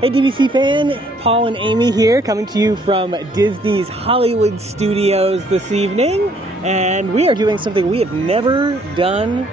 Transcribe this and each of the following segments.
Hey DVC fan, Paul and Amy here, coming to you from Disney's Hollywood Studios this evening, and we are doing something we have never done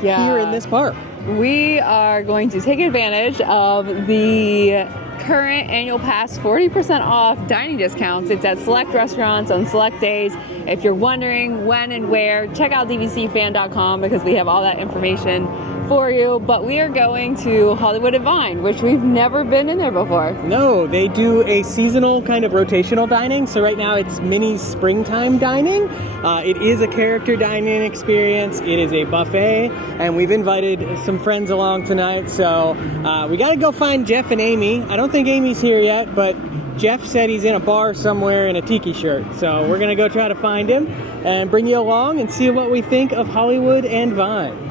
here in this park. We are going to take advantage of the current annual pass 40% off dining discounts. It's at select restaurants on select days. If you're wondering when and where, check out dvcfan.com because we have all that information for you. But we are going to Hollywood and Vine, which we've never been in there before. No, they do a seasonal kind of rotational dining. So right now it's mini springtime dining. It is a character dining experience. It is a buffet, and we've invited some friends along tonight. So we got to go find Jeff and Amy. I don't think Amy's here yet, but Jeff said he's in a bar somewhere in a tiki shirt. So we're going to go try to find him and bring you along and see what we think of Hollywood and Vine.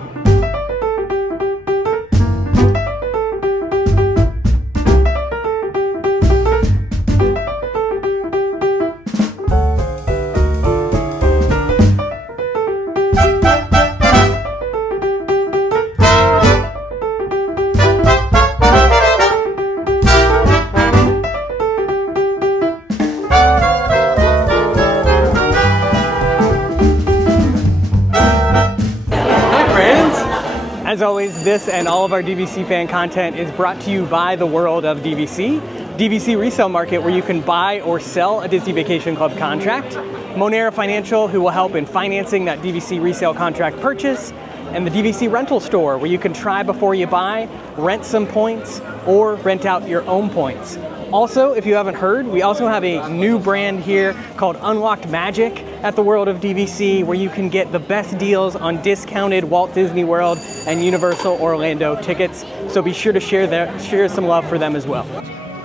As always, this and all of our DVC fan content is brought to you by the world of DVC. DVC Resale Market, where you can buy or sell a Disney Vacation Club contract. Monera Financial, who will help in financing that DVC resale contract purchase. And the DVC Rental Store, where you can try before you buy, rent some points, or rent out your own points. Also, if you haven't heard, we also have a new brand here called Unlocked Magic at the World of DVC, where you can get the best deals on discounted Walt Disney World and Universal Orlando tickets. So be sure to share some love for them as well.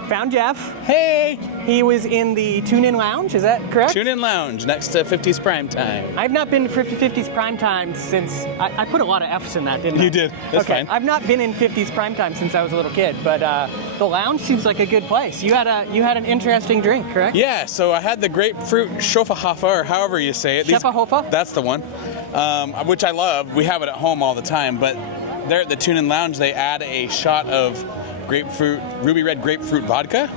Found Jeff. Hey! He was in the Tune-In Lounge, is that correct? Tune-In Lounge, next to 50s Primetime. I've not been to 50s Primetime since, I put a lot of F's in that, didn't I? You did, that's okay. fine. I've not been in 50s Primetime since I was a little kid, but the lounge seems like a good place. You had an interesting drink, correct? Yeah, so I had the grapefruit Schofferhofer, or however you say it. Schofferhofer? That's the one, which I love. We have it at home all the time, but there at the Tune-In Lounge, they add a shot of ruby red grapefruit vodka.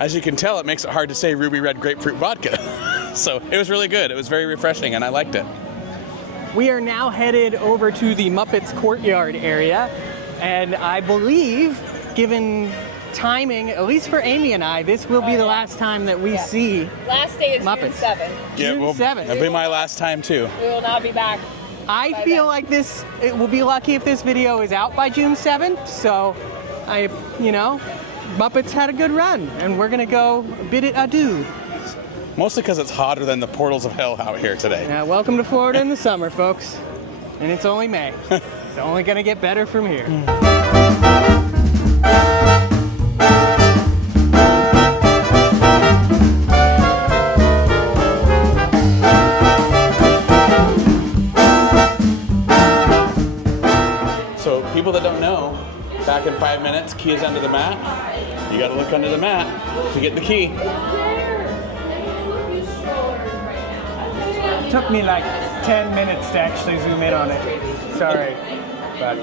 As you can tell, it makes it hard to say ruby red grapefruit vodka. So it was really good. It was very refreshing, and I liked it. We are now headed over to the Muppets Courtyard area, and I believe, given timing, at least for Amy and I, this will be the last time that we see Last day is Muppets. June 7th. Yeah, June 7th. That'll be my last time, too. We will not be back. I feel like it will be lucky if this video is out by June 7th, so Muppets had a good run, and we're gonna go bid it adieu. Mostly because it's hotter than the portals of hell out here today. Now, welcome to Florida in the summer, folks. And it's only May. It's only gonna get better from here. So people that don't know, back in 5 minutes, key is under the mat. You gotta look under the mat to get the key. It took me like 10 minutes to actually zoom in on it. Sorry, but...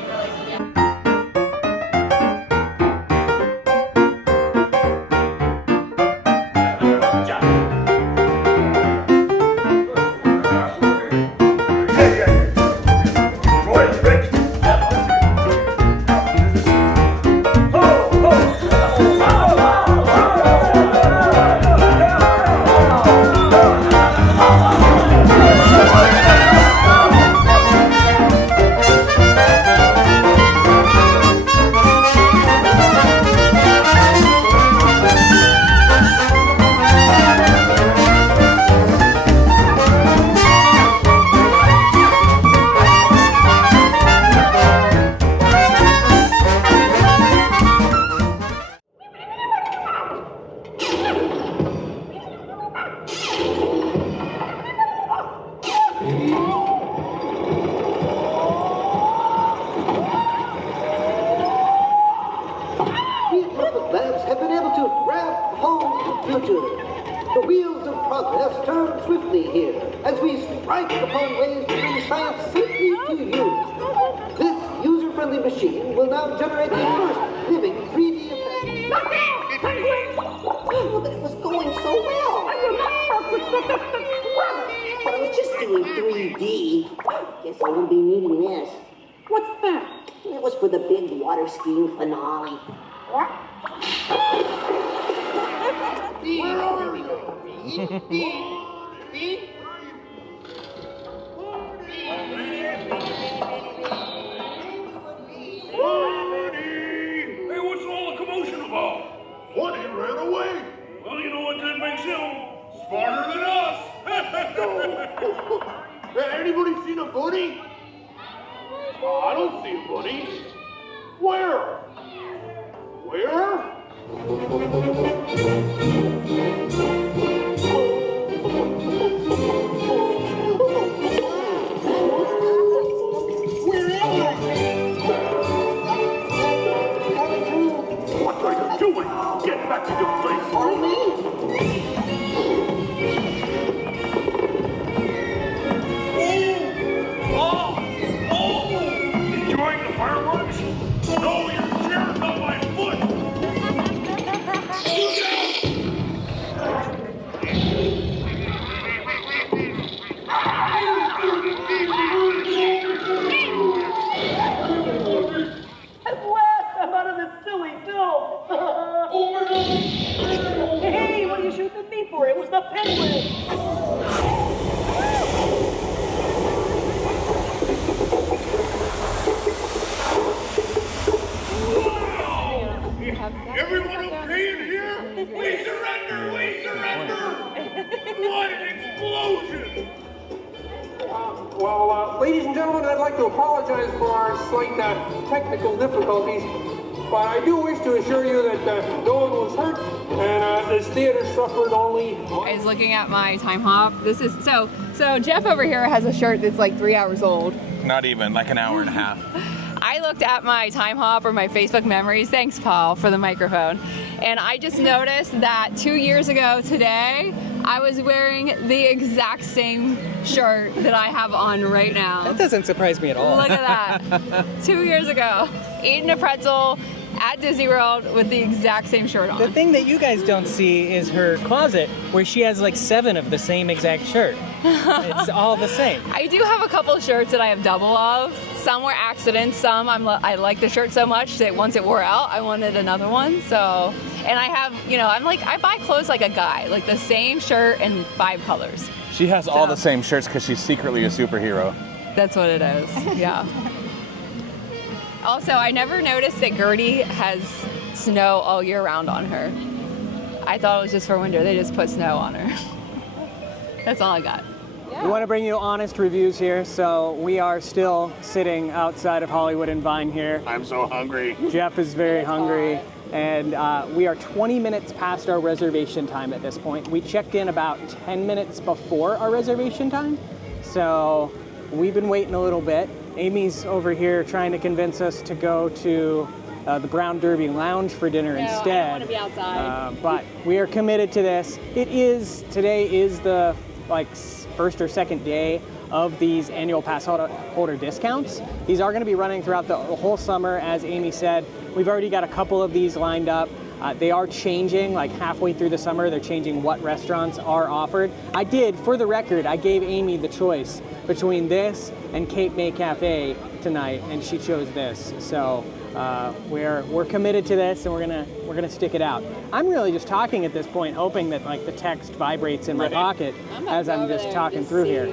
The wheels of progress turn swiftly here as we strike upon ways to bring science safely to you. This user-friendly machine will now generate the first living 3D effect. Guess I won't be needing this. What's that? It was for the big water skiing finale. Where are you? Hey, what's all the commotion about? Woody ran away. Well, you know what that makes him? Smarter than us. Anybody seen a bunny? Oh, I don't see a bunny. Where? What are you doing? Get back to your place. Enjoying the fireworks? No, your chair's on my foot. At last, I'm out of this silly dome. Hey, what are you shooting at me for? It was the penguin. Everyone okay in here? We surrender! We surrender! What an explosion! Ladies and gentlemen, I'd like to apologize for our slight technical difficulties, but I do wish to assure you that no one was hurt, and this theater suffered only. I was looking at my time hop. This is so Jeff over here has a shirt that's like 3 hours old. Not even, like an hour and a half. I looked at my time hop or my Facebook memories. Thanks, Paul, for the microphone. And I just noticed that 2 years ago today, I was wearing the exact same shirt that I have on right now. That doesn't surprise me at all. Look at that. 2 years ago, eating a pretzel at Disney World with the exact same shirt on. The thing that you guys don't see is her closet, where she has like 7 of the same exact shirt. It's all the same. I do have a couple of shirts that I have double of. Some were accidents. Some I like the shirt so much that once it wore out, I wanted another one. So, and I have, I buy clothes like a guy, like the same shirt in 5 colors. She has all the same shirts because she's secretly a superhero. That's what it is. Yeah. Also, I never noticed that Gertie has snow all year round on her. I thought it was just for winter. They just put snow on her. That's all I got. We want to bring you honest reviews here, so we are still sitting outside of Hollywood and Vine here. I'm so hungry. Jeff is very hungry, and we are 20 minutes past our reservation time at this point. We checked in about 10 minutes before our reservation time, so we've been waiting a little bit. Amy's over here trying to convince us to go to the Brown Derby Lounge for dinner instead. I don't want to be outside. But we are committed to this. Today is the first or second day of these annual pass holder discounts. These are going to be running throughout the whole summer, as Amy said. We've already got a couple of these lined up. They are changing, like halfway through the summer, they're changing what restaurants are offered. For the record, I gave Amy the choice between this and Cape May Cafe tonight, and she chose this. So we're committed to this, and we're gonna stick it out. I'm really just talking at this point, hoping that the text vibrates in my pocket as I'm just talking through here.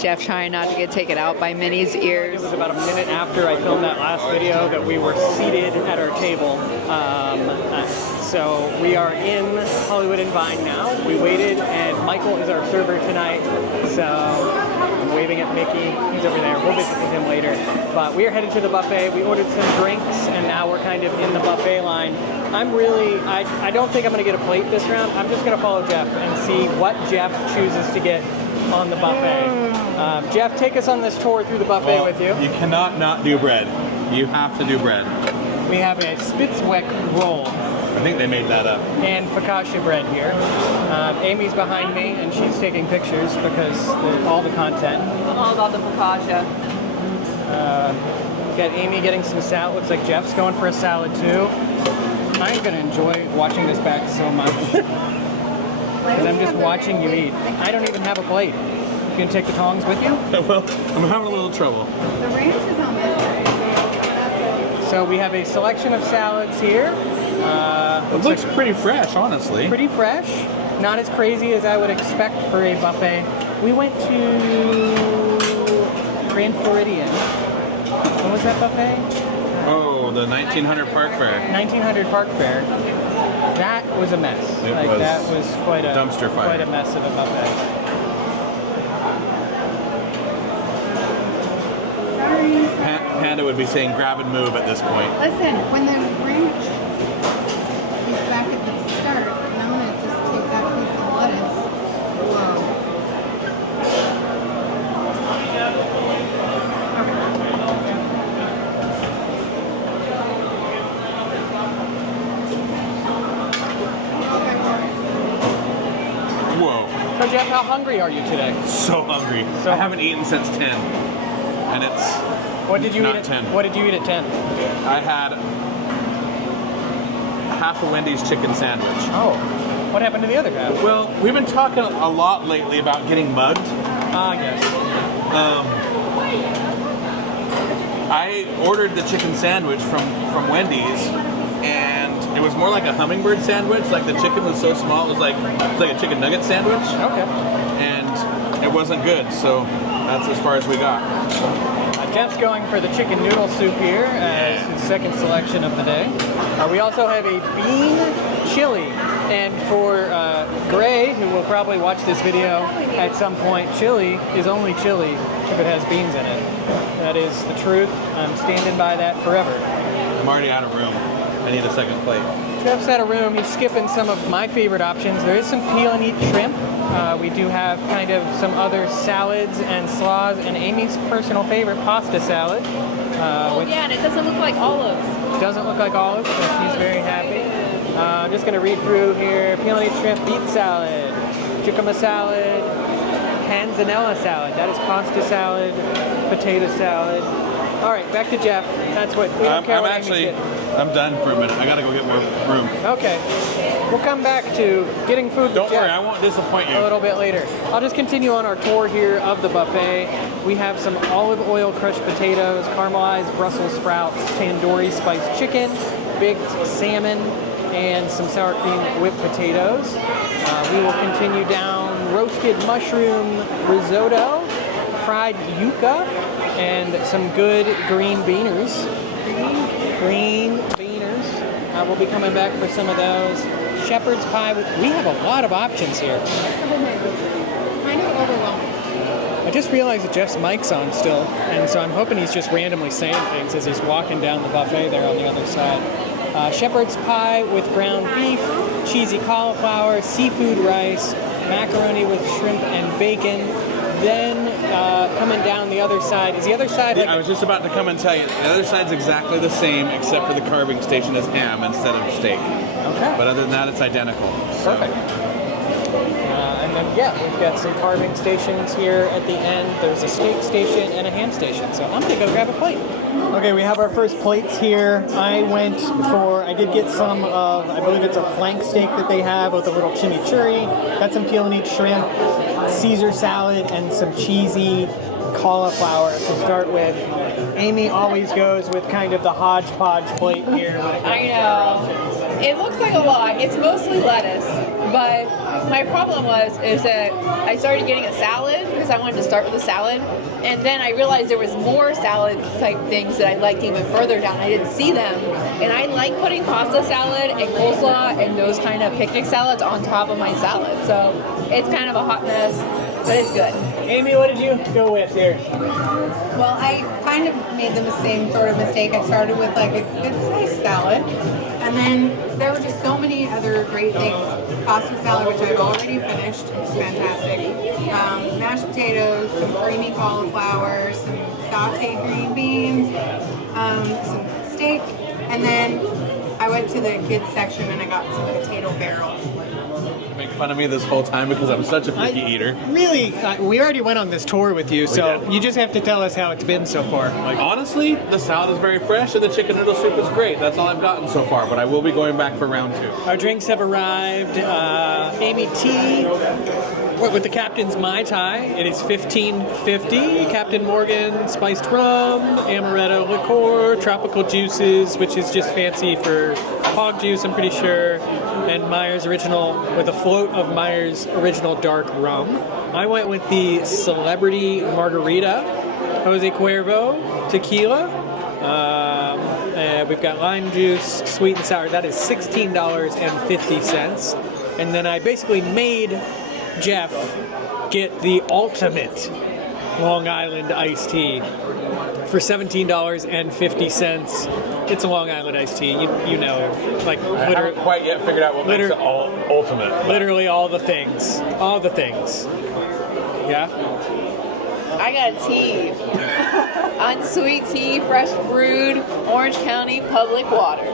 Jeff trying not to get taken out by Minnie's ears. It was about a minute after I filmed that last video that we were seated at our table. So we are in Hollywood and Vine now. We waited, and Michael is our server tonight. So I'm waving at Mickey. He's over there. We'll visit with him later. But we are headed to the buffet. We ordered some drinks, and now we're kind of in the buffet line. I don't think I'm going to get a plate this round. I'm just going to follow Jeff and see what Jeff chooses to get on the buffet. Jeff, take us on this tour through the buffet with you. You cannot not do bread. You have to do bread. We have a Spitzweck roll. I think they made that up. And focaccia bread here. Amy's behind me, and she's taking pictures because all the content. I'm all about the focaccia. Got Amy getting some salad. Looks like Jeff's going for a salad too. I'm gonna enjoy watching this back so much. Because I'm just watching you eat. I don't even have a plate. You gonna take the tongs with you? Well, I'm having a little trouble. The ranch is on this side. So we have a selection of salads here. It looks pretty fresh, honestly. Pretty fresh. Not as crazy as I would expect for a buffet. We went to Grand Floridian. What was that buffet? Oh, the 1900 Park Fair. 1900 Park Fair. That was a mess. It was that was quite a dumpster fire. Quite a mess of a buffet. Panda would be saying grab and move at this point. Listen, when the ranch is back at the start, and I'm gonna just take that piece of lettuce. Whoa. Whoa. So Jeff, how hungry are you today? So hungry. So- I haven't eaten since 10. And it's What did you not eat at 10. What did you eat at 10? I had half a Wendy's chicken sandwich. Oh. What happened to the other half? Well, we've been talking a lot lately about getting mugged. Ah, yes. I ordered the chicken sandwich from Wendy's, and it was more like a hummingbird sandwich. Like the chicken was so small, it was like a chicken nugget sandwich, Okay. and it wasn't good. So that's as far as we got. Jeff's going for the chicken noodle soup here as his second selection of the day. We also have a bean chili. And for Gray, who will probably watch this video at some point, chili is only chili if it has beans in it. That is the truth. I'm standing by that forever. I'm already out of room. I need a second plate. Jeff's out of room. He's skipping some of my favorite options. There is some peel and eat shrimp. We do have kind of some other salads and slaws, and Amy's personal favorite, pasta salad. Which Yeah, and it doesn't look like olives. doesn't look like olives, so she's very happy. I'm just going to read through here. Peel and eat shrimp, beet salad, jicama salad, panzanella salad. That is pasta salad, potato salad. All right, back to Jeff. That's what we don't care I'm what Amy's actually, getting. I'm done for a minute. I gotta go get more room. Okay. We'll come back to getting food. Don't with Jeff worry, I won't disappoint you. a little bit later. I'll just continue on our tour here of the buffet. We have some olive oil crushed potatoes, caramelized Brussels sprouts, tandoori spiced chicken, baked salmon, and some sour cream whipped potatoes. We will continue down roasted mushroom risotto, fried yuca, and some good green beaners. Green beaners. We'll be coming back for some of those. Shepherd's pie. We have a lot of options here. Kind of overwhelming. I just realized that Jeff's mic's on still, and so I'm hoping he's just randomly saying things as he's walking down the buffet there on the other side. Shepherd's pie with ground beef, cheesy cauliflower, seafood rice, macaroni with shrimp and bacon. Then coming down the other side, is the other side like I was just about to come and tell you, the other side's exactly the same except for the carving station is ham instead of steak. okay? But other than that, it's identical. So. Perfect. And then, yeah, we've got some carving stations here at the end. There's a steak station and a ham station. So I'm going to go grab a plate. Okay, we have our first plates here. I did get some of, I believe it's a flank steak that they have with a little chimichurri. Got some peel and eat shrimp, Caesar salad, and some cheesy cauliflower to start with. Amy always goes with kind of the hodgepodge plate here. I know. It looks like a lot. It's mostly lettuce, but my problem is that I started getting a salad because I wanted to start with a salad, and then I realized there was more salad type things that I liked even further down. I didn't see them, and I like putting pasta salad and coleslaw and those kind of picnic salads on top of my salad. So it's kind of a hot mess, but it's good. Amy, what did you go with here? Well, I kind of made the same sort of mistake. I started with like a good sized salad, and then there were just so many other great things. Pasta salad, which I've already finished, it's fantastic. Mashed potatoes, some creamy cauliflower, some sauteed green beans, some steak, and then I went to the kids section and I got some potato barrels. Big fun of me this whole time because I'm such a picky eater. Really, we already went on this tour with you, so you just have to tell us how it's been so far. Like, honestly, the salad is very fresh and the chicken noodle soup is great. That's all I've gotten so far, but I will be going back for round 2. Our drinks have arrived. Amy T with the Captain's Mai Tai. It is $15.50. Captain Morgan spiced rum, amaretto liqueur, tropical juices, which is just fancy for hog juice, I'm pretty sure, and Myers Original with a float of Myers Original dark rum. I went with the Celebrity Margarita, Jose Cuervo tequila. We've got lime juice, sweet and sour. That is $16.50. And then I basically made Jeff get the ultimate Long Island iced tea for $17.50. It's a Long Island iced tea. You know, like I haven't quite yet figured out what makes it all ultimate. But. Literally all the things. All the things. Yeah? I got tea. Unsweet tea, fresh brewed, Orange County public water.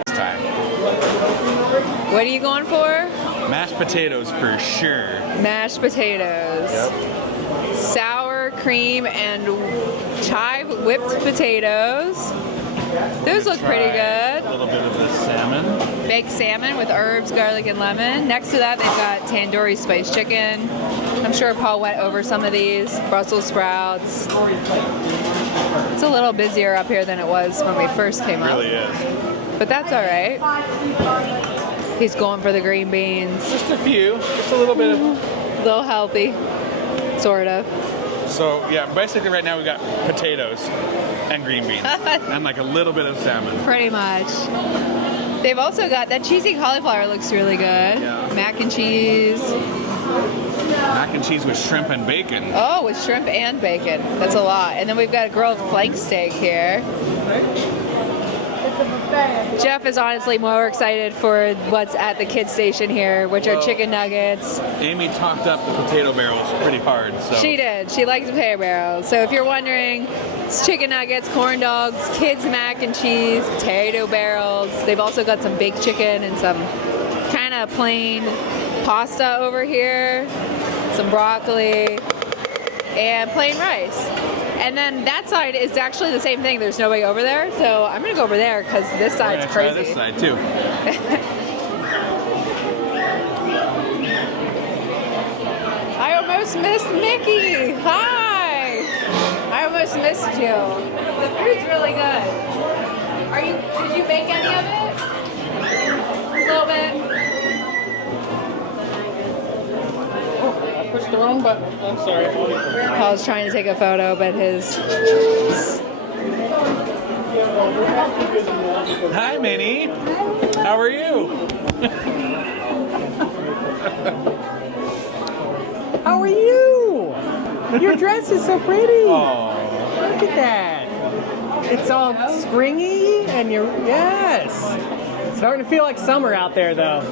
It's time. What are you going for? Mashed potatoes for sure. Mashed potatoes. Yep. Sour cream and chive whipped potatoes. Those look pretty good. A little bit of the salmon. Baked salmon with herbs, garlic, and lemon. Next to that, they've got tandoori spiced chicken. I'm sure Paul went over some of these. Brussels sprouts. It's a little busier up here than it was when we first came up. It really is. But that's all right. He's going for the green beans. Just a few. Just a little bit of... A little healthy. Sort of. So, yeah, basically right now we got potatoes and green beans. And like a little bit of salmon. Pretty much. They've also got that cheesy cauliflower looks really good. Yeah. Mac and cheese. Mac and cheese with shrimp and bacon. Oh, with shrimp and bacon. That's a lot. And then we've got a grilled flank steak here. Jeff is honestly more excited for what's at the kids station here, which are chicken nuggets. Amy talked up the potato barrels pretty hard, so. She did. She likes potato barrels. So if you're wondering, it's chicken nuggets, corn dogs, kids mac and cheese, potato barrels. They've also got some baked chicken and some kind of plain pasta over here, some broccoli, and plain rice. And then that side is actually the same thing. There's nobody over there, so I'm gonna go over there because this side's crazy. Try this side too. I almost missed Mickey. Hi. I almost missed you. The food's really good. Did you make any of it? A little bit. Pushed the wrong button. I'm sorry. Paul's trying to take a photo, but his... Hi, Minnie. How are you? How are you? Your dress is so pretty. Oh. Look at that. It's all springy and yes. It's starting to feel like summer out there though.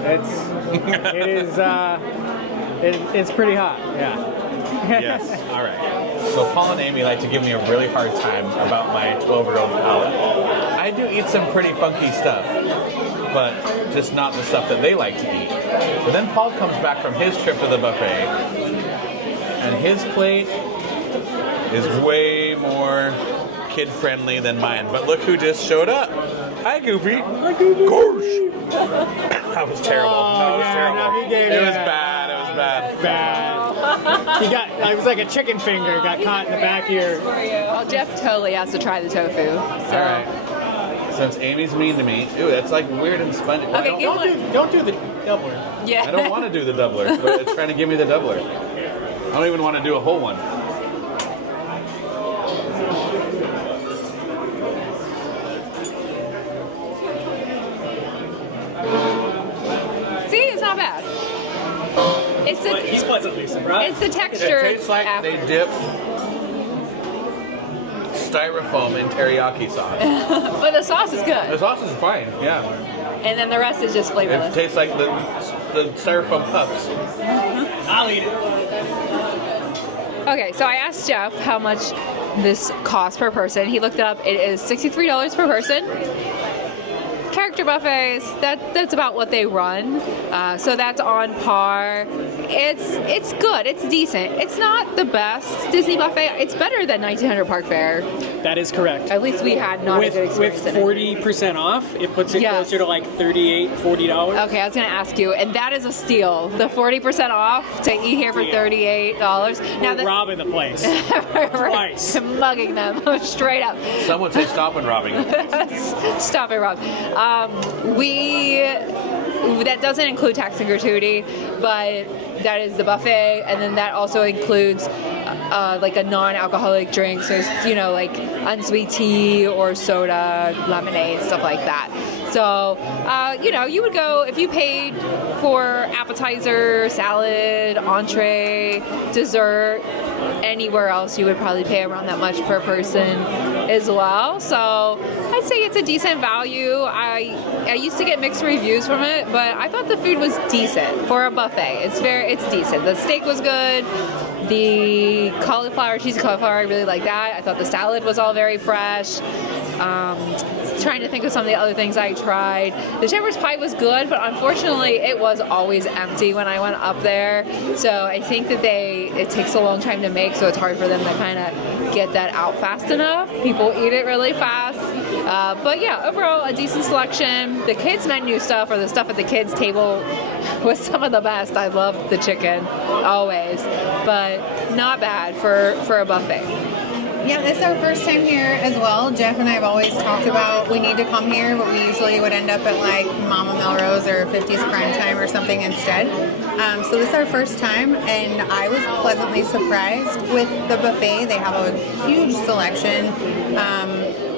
It's pretty hot, yeah. Yes, all right. So Paul and Amy like to give me a really hard time about my 12-year-old palate. I do eat some pretty funky stuff, but just not the stuff that they like to eat. But then Paul comes back from his trip to the buffet, and his plate is way more kid-friendly than mine. But look who just showed up. Hi, Goofy. Hi, Goofy. Gorsh. That was terrible. That was terrible. No, he gave It you was that. bad. It was bad. Bad. It was like a chicken finger got caught in the back here. Well, Jeff totally has to try the tofu. So. All right. Since Amy's mean to me, ooh, that's like weird and spongy. Well, Okay, Don't do the doubler. Yeah. I don't want to do the doubler, but it's trying to give me the doubler. I don't even want to do a whole one. See, it's not bad. He's pleasantly surprised. It's the texture. It tastes like they dip styrofoam in teriyaki sauce. But the sauce is The good. sauce is fine, yeah. And then the rest is just It flavorless. tastes like the styrofoam puffs. I'll eat it. Okay, so I asked Jeff how much this costs per person. He looked it up. It is $63 per person. character buffets, that's about what they run. So that's on par. It's good. It's decent. It's not the best Disney buffet. It's better than 1900 Park Fair. That is correct. At least we had not a good experience. With 40% off, it puts it closer to like $38, $40. Okay, I was going to ask you, and that is a steal. The 40% off to eat here for $38. Now We're robbing the place. Twice. Mugging them straight up. Some would say stop and robbing them. Stop it, Rob. That doesn't include tax and gratuity, but that is the buffet, and then that also includes like a non-alcoholic drink, so like unsweet tea or soda, lemonade, stuff like that. So you would go if you paid for appetizer, salad, entree, dessert. Anywhere else, you would probably pay around that much per person as well. So I'd say it's a decent value. I used to get mixed reviews from it, but I thought the food was decent for a buffet. It's decent. The steak was good. The cheese cauliflower, I really like that. I thought the salad was all very fresh. Trying to think of some of the other things I tried. The shepherd's pie was good, but unfortunately it was always empty when I went up there. So I think that it takes a long time to make, so it's hard for them to kind of get that out fast enough. People eat it really fast. But yeah, overall a decent selection. The kids menu stuff, or the stuff at the kids table, was some of the best. I loved the chicken, always. But not bad for a buffet. Yeah, this is our first time here as well. Jeff and I have always talked about we need to come here, but we usually would end up at like Mama Melrose or 50s Prime Time or something instead. So this is our first time, and I was pleasantly surprised with the buffet. They have a huge selection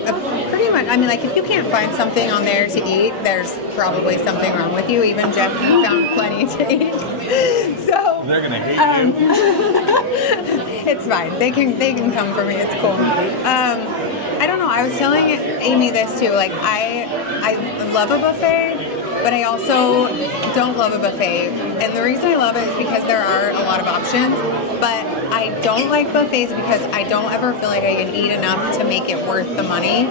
of pretty much, I mean, like if you can't find something on there to eat, there's probably something wrong with you. Even Jeff found plenty to eat. So they're gonna hate you. It's fine. They can come for me. It's cool. I don't know. I was telling Amy this too. Like I love a buffet, but I also don't love a buffet. And the reason I love it is because there are a lot of options. But I don't like buffets because I don't ever feel like I can eat enough to make it worth the money.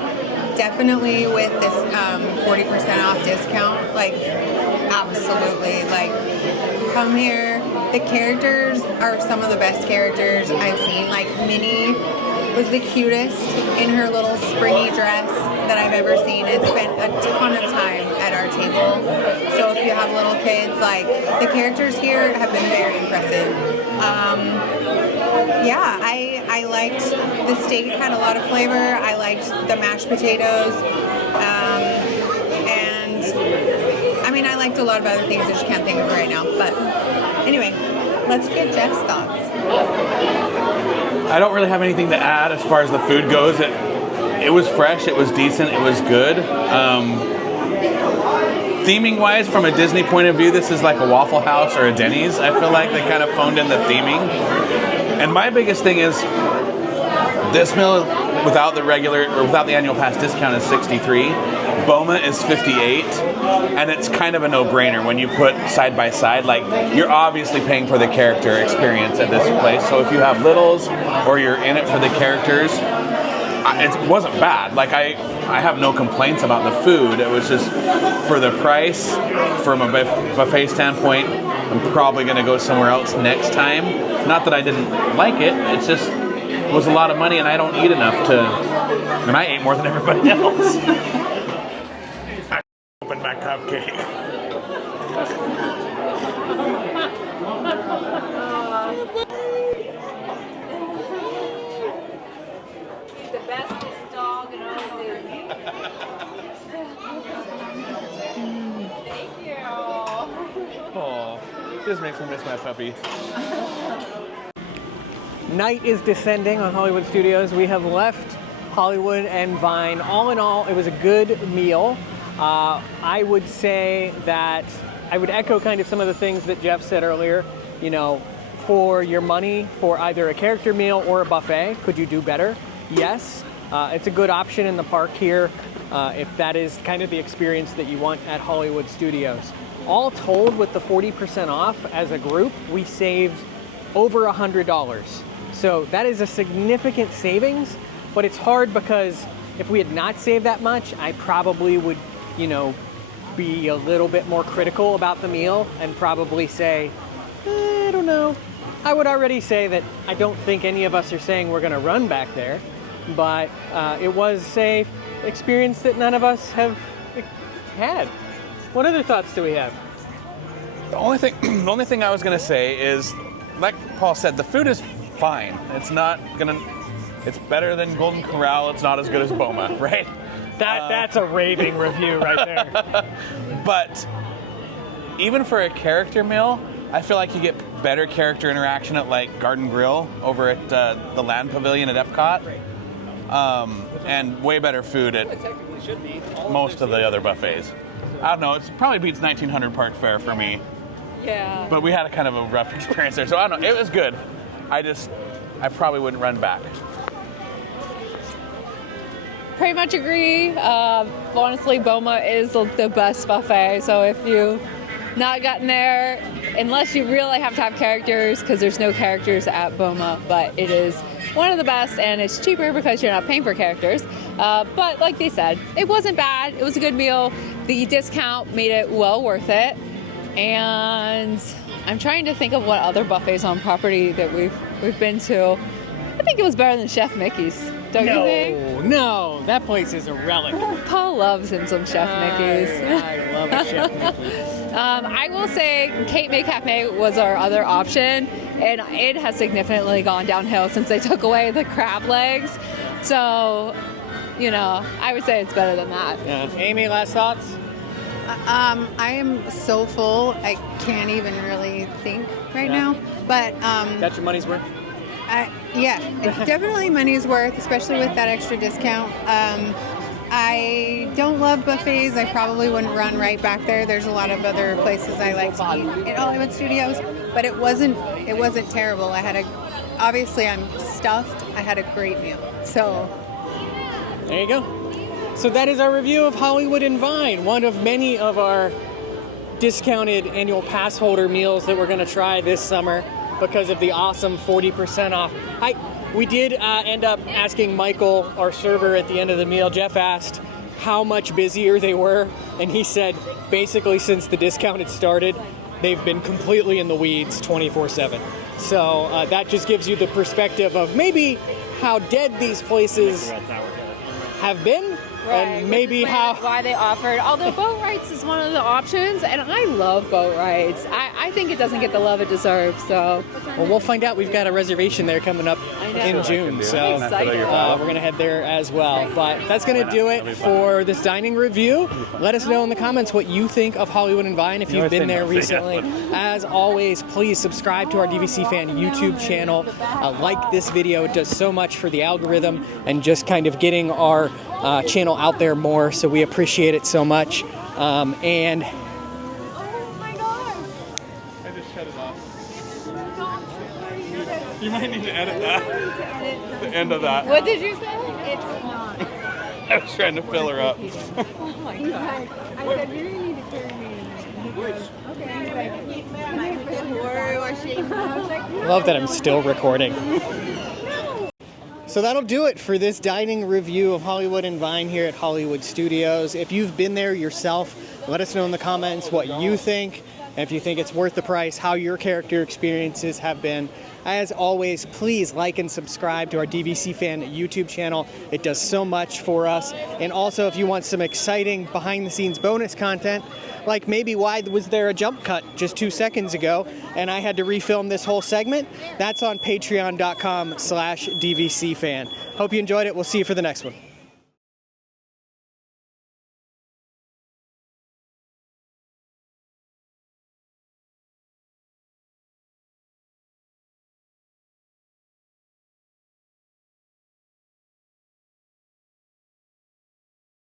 Definitely with this 40% off discount, like absolutely. Like come here. The characters are some of the best characters I've seen. Like Minnie was the cutest in her little springy dress that I've ever seen, and spent a ton of time at our table. So if you have little kids, like the characters here have been very impressive. Yeah, I liked the steak, had a lot of flavor. I liked the mashed potatoes. And I mean, I liked a lot of other things that you can't think of right now. But anyway, let's get Jeff's thoughts. I don't really have anything to add as far as the food goes. It was fresh, it was decent, it was good. Theming wise, from a Disney point of view, this is like a Waffle House or a Denny's. I feel like they kind of phoned in the theming. And my biggest thing is this meal without the annual pass discount is $63. Boma is $58, and it's kind of a no-brainer when you put side by side. Like, you're obviously paying for the character experience at this place. So if you have littles or you're in it for the characters, it wasn't bad. Like, I have no complaints about the food. It was just for the price, from a buffet standpoint, I'm probably going to go somewhere else next time. Not that I didn't like it. It's just it was a lot of money, and I don't eat enough to. And I ate more than everybody else. I opened my cupcake. The bestest dog in all of the Thank you. Oh, just makes me miss my puppy. Night is descending on Hollywood Studios. We have left Hollywood and Vine. All in all, it was a good meal. I would say that I would echo kind of some of the things that Jeff said earlier. You know, for your money, for either a character meal or a buffet, could you do better? Yes. It's a good option in the park here if that is kind of the experience that you want at Hollywood Studios. All told, with the 40% off as a group, we saved over $100. So that is a significant savings, but it's hard because if we had not saved that much, I probably would be a little bit more critical about the meal and probably say, I don't know. I would already say that I don't think any of us are saying we're going to run back there, but it was a experience that none of us have had. What other thoughts do we have? The only thing I was gonna say is, like Paul said, the food is fine. It's better than Golden Corral. It's not as good as Boma, right? That's a raving review right there. But even for a character meal, I feel like you get better character interaction at like Garden Grill over at the Land Pavilion at Epcot, and way better food at most of the other buffets. I don't know. It probably beats 1900 Park Fair for me. Yeah. But we had a kind of a rough experience there, so I don't know. It was good. I probably wouldn't run back. Pretty much agree. Honestly, Boma is the best buffet. So if you've not gotten there, unless you really have to have characters, because there's no characters at Boma, but it is one of the best, and it's cheaper because you're not paying for characters. But like they said, it wasn't bad. It was a good meal. The discount made it well worth it. And I'm trying to think of what other buffets on property that we've been to. I think it was better than Chef Mickey's. Don't you think? No, that place is a relic. Paul loves him some Chef Mickey's. I love a Chef Mickey's. I will say Cape May Cafe was our other option, and it has significantly gone downhill since they took away the crab legs. So, I would say it's better than that. Yeah. Amy, last thoughts? I am so full, I can't even really think right now. But Got your money's worth? it's definitely money's worth, especially with that extra discount. I don't love buffets. I probably wouldn't run right back there. There's a lot of other places I like to eat at Hollywood Studios, but it wasn't terrible. Obviously I'm stuffed. I had a great meal. So there you go. So that is our review of Hollywood and Vine, one of many of our discounted annual pass holder meals that we're going to try this summer because of the awesome 40% off. We did end up asking Michael, our server, at the end of the meal. Jeff asked how much busier they were, and he said basically since the discount had started, they've been completely in the weeds 24/7. So that just gives you the perspective of maybe how dead these places have been. Right, and maybe why they offered. Although boat rides is one of the options, and I love boat rides. I think it doesn't get the love it deserves. So, well, we'll find out. We've got a reservation there coming up in June, so we're gonna head there as well. But that's gonna do it for this dining review. Let us know in the comments what you think of Hollywood and Vine if you've been there recently. As always, please subscribe to our DVC Fan YouTube channel. Like this video; it does so much for the algorithm and just kind of getting our channel out there more, so we appreciate it so much. And oh my gosh! I just shut it off. You might need to edit that. The end of that. What did you say? it's not. I was trying to fill her up. Oh my god! I said, you need to carry me. I love that I'm still recording. So that'll do it for this dining review of Hollywood and Vine here at Hollywood Studios. If you've been there yourself, let us know in the comments what you think, and if you think it's worth the price, how your character experiences have been. As always, please like and subscribe to our DVC Fan YouTube channel. It does so much for us. And also, if you want some exciting behind-the-scenes bonus content, like maybe why was there a jump cut just 2 seconds ago and I had to refilm this whole segment, that's on patreon.com/DVCFan. Hope you enjoyed it. We'll see you for the next one.